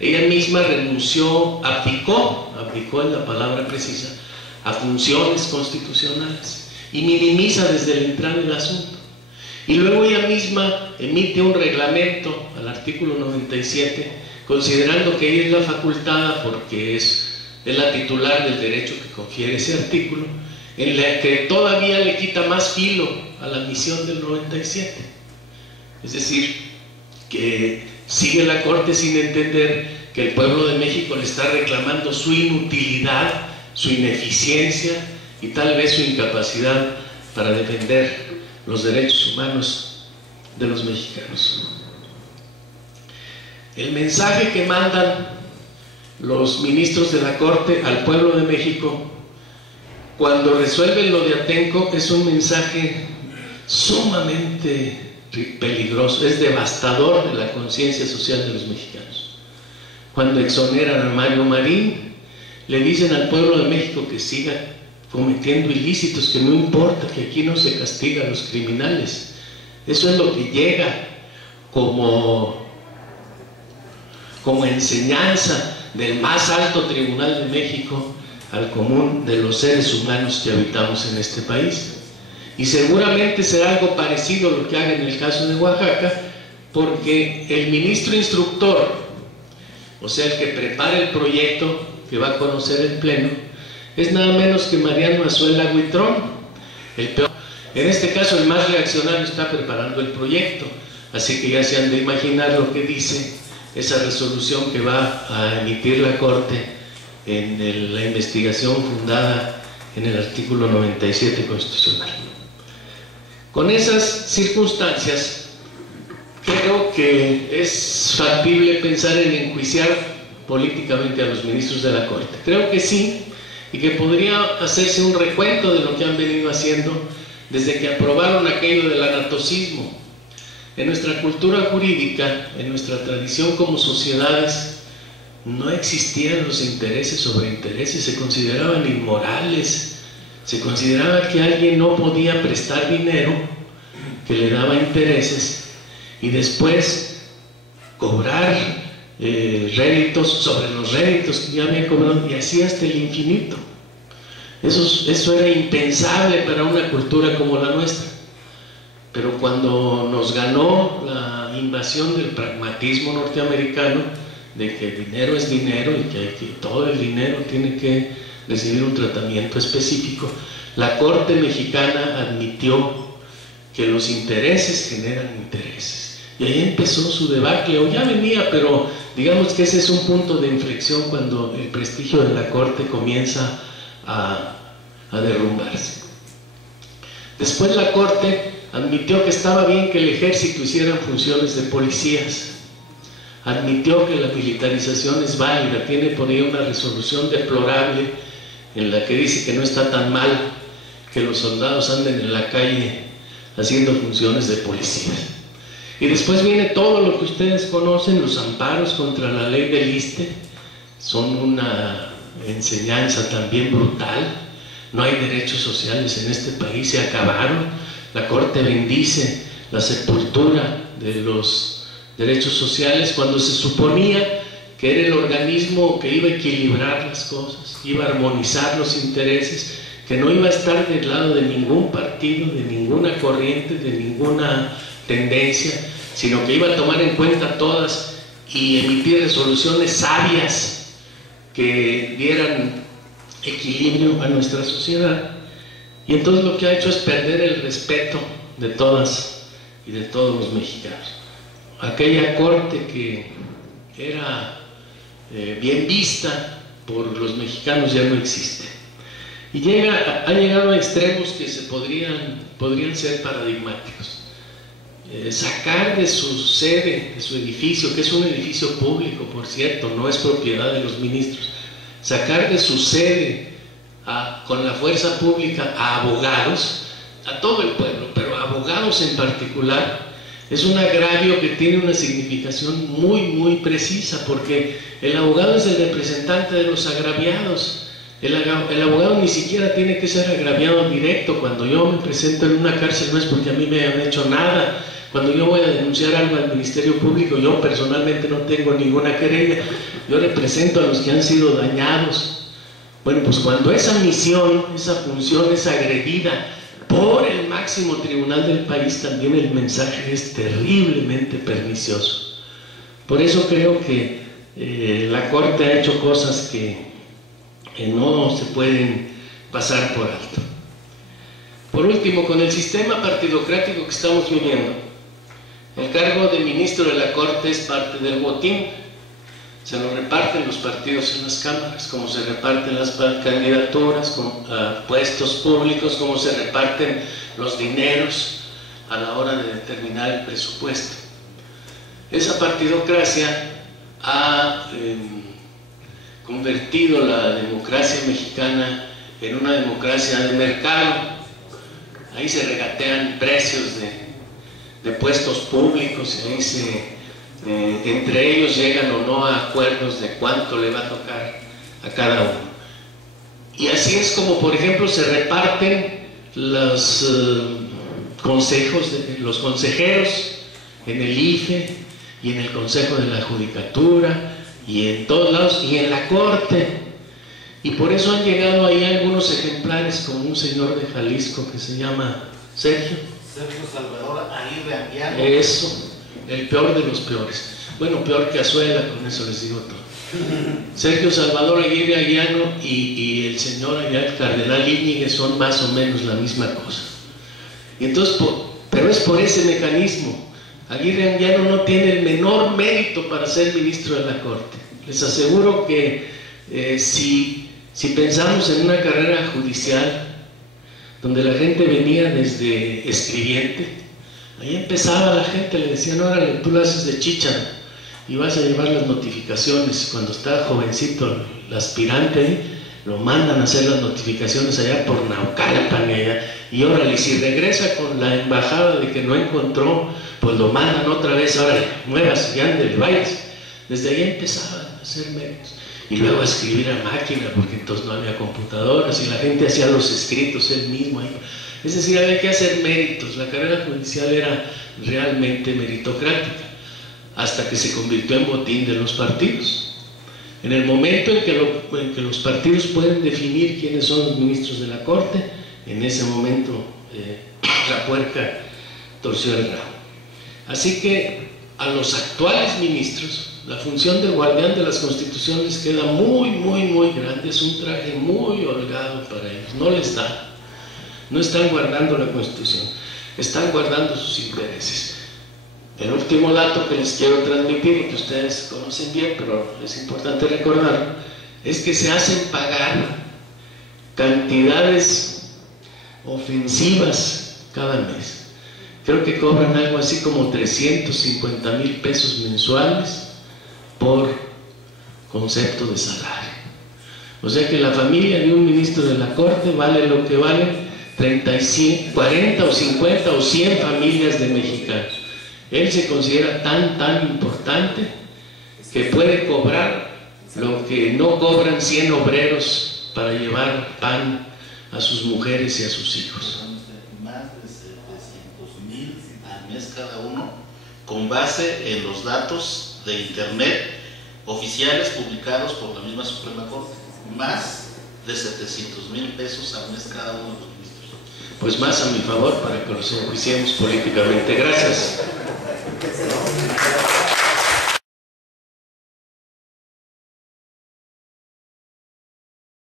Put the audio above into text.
ella misma renunció, abdicó es la palabra precisa, a funciones constitucionales y minimiza desde el entrar el asunto. Y luego ella misma emite un reglamento al artículo 97, considerando que ella es la facultada, porque es la titular del derecho que confiere ese artículo, en la que todavía le quita más filo a la misión del 97. Es decir, que sigue la Corte sin entender que el pueblo de México le está reclamando su inutilidad, su ineficiencia y tal vez su incapacidad para defender los derechos humanos de los mexicanos. El mensaje que mandan los ministros de la Corte al pueblo de México cuando resuelven lo de Atenco es un mensaje sumamente peligroso, es devastador de la conciencia social de los mexicanos. Cuando exoneran a Mario Marín, le dicen al pueblo de México que siga cometiendo ilícitos, que no importa, que aquí no se castiga a los criminales. Eso es lo que llega como enseñanza del más alto tribunal de México al común de los seres humanos que habitamos en este país. Y seguramente será algo parecido lo que haga en el caso de Oaxaca, porque el ministro instructor, o sea, el que prepara el proyecto que va a conocer el Pleno, es nada menos que Mariano Azuela Huitrón, el peor. En este caso, el más reaccionario está preparando el proyecto, así que ya se han de imaginar lo que dice esa resolución que va a emitir la Corte en la investigación fundada en el artículo 97 constitucional. Con esas circunstancias, creo que es factible pensar en enjuiciar políticamente a los ministros de la Corte. Creo que sí, y que podría hacerse un recuento de lo que han venido haciendo desde que aprobaron aquello del anatocismo. En nuestra cultura jurídica, en nuestra tradición como sociedades, no existían los intereses sobre intereses, se consideraban inmorales, se consideraba que alguien no podía prestar dinero que le daba intereses y después cobrar réditos sobre los réditos que ya había cobrado, y así hasta el infinito. Eso era impensable para una cultura como la nuestra. Pero cuando nos ganó la invasión del pragmatismo norteamericano, de que el dinero es dinero y que todo el dinero tiene que recibir un tratamiento específico, la Corte mexicana admitió que los intereses generan intereses. Y ahí empezó su debacle, o ya venía, pero digamos que ese es un punto de inflexión cuando el prestigio de la Corte comienza a derrumbarse. Después la Corte admitió que estaba bien que el ejército hiciera funciones de policías, admitió que la militarización es válida, tiene por ahí una resolución deplorable en la que dice que no está tan mal que los soldados anden en la calle haciendo funciones de policías. Y después viene todo lo que ustedes conocen, los amparos contra la ley del ISSSTE, son una enseñanza también brutal. No hay derechos sociales en este país, se acabaron. La Corte bendice la sepultura de los derechos sociales cuando se suponía que era el organismo que iba a equilibrar las cosas, iba a armonizar los intereses, que no iba a estar del lado de ningún partido, de ninguna corriente, de ninguna tendencia, sino que iba a tomar en cuenta todas y emitir resoluciones sabias que dieran equilibrio a nuestra sociedad. Y entonces lo que ha hecho es perder el respeto de todas y de todos los mexicanos. Aquella Corte que era bien vista por los mexicanos ya no existe. Y ha llegado a extremos que podrían ser paradigmáticos. Sacar de su sede, de su edificio, que es un edificio público, por cierto, no es propiedad de los ministros, sacar de su sede con la fuerza pública a abogados, a todo el pueblo, pero a abogados en particular, es un agravio que tiene una significación muy, muy precisa, porque el abogado es el representante de los agraviados. El abogado ni siquiera tiene que ser agraviado directo. Cuando yo me presento en una cárcel no es porque a mí me han hecho nada. Cuando yo voy a denunciar algo al Ministerio Público, yo personalmente no tengo ninguna querella. Yo represento a los que han sido dañados. Bueno, pues cuando esa misión, esa función es agredida por el máximo tribunal del país, también el mensaje es terriblemente pernicioso. Por eso creo que la Corte ha hecho cosas que no se pueden pasar por alto. Por último, con el sistema partidocrático que estamos viviendo, el cargo de ministro de la Corte es parte del botín. Se lo reparten los partidos en las cámaras, como se reparten las candidaturas, puestos públicos, como se reparten los dineros a la hora de determinar el presupuesto. Esa partidocracia ha convertido la democracia mexicana en una democracia de mercado. Ahí se regatean precios de puestos públicos y ahí entre ellos llegan o no a acuerdos de cuánto le va a tocar a cada uno. Y así es como, por ejemplo, se reparten los consejeros en el IFE y en el Consejo de la Judicatura y en todos lados y en la Corte. Y por eso han llegado ahí algunos ejemplares, como un señor de Jalisco que se llama Sergio Salvador Aguirre Anguiano. Eso, el peor de los peores. Bueno, peor que Azuela, con eso les digo todo. Sergio Salvador Aguirre Anguiano y el señor allá, el cardenal Íñiguez, son más o menos la misma cosa. Y entonces, pero es por ese mecanismo. Aguirre Anguiano no tiene el menor mérito para ser ministro de la Corte. Les aseguro que si pensamos en una carrera judicial donde la gente venía desde escribiente, ahí empezaba la gente, le decían, órale, tú lo haces de chícharo y vas a llevar las notificaciones. Cuando está jovencito el aspirante, lo mandan a hacer las notificaciones allá por Naucalpan y órale, si regresa con la embajada de que no encontró, pues lo mandan otra vez, órale, muévase, ándele, váyase. Desde ahí empezaban a hacer méritos. Y luego a escribir a máquina, porque entonces no había computadoras y la gente hacía los escritos él mismo ahí. Es decir, había que hacer méritos. La carrera judicial era realmente meritocrática, hasta que se convirtió en botín de los partidos. En el momento en que los partidos pueden definir quiénes son los ministros de la Corte, en ese momento la puerca torció el rabo. Así que a los actuales ministros, la función de guardián de las constituciones queda muy, muy, muy grande. Es un traje muy holgado para ellos. No les da. No están guardando la Constitución, están guardando sus intereses. El último dato que les quiero transmitir y que ustedes conocen bien, pero es importante recordar, es que se hacen pagar cantidades ofensivas cada mes. Creo que cobran algo así como 350,000 pesos mensuales por concepto de salario. O sea que la familia de un ministro de la Corte vale lo que vale 35, 40 o 50 o 100 familias de mexicanos. Él se considera tan importante que puede cobrar lo que no cobran 100 obreros para llevar pan a sus mujeres y a sus hijos. Más de 700,000 al mes cada uno, con base en los datos de internet oficiales publicados por la misma Suprema Corte. Más de 700,000 pesos al mes cada uno de los ministros. Pues más a mi favor para que los enjuiciemos políticamente. Gracias.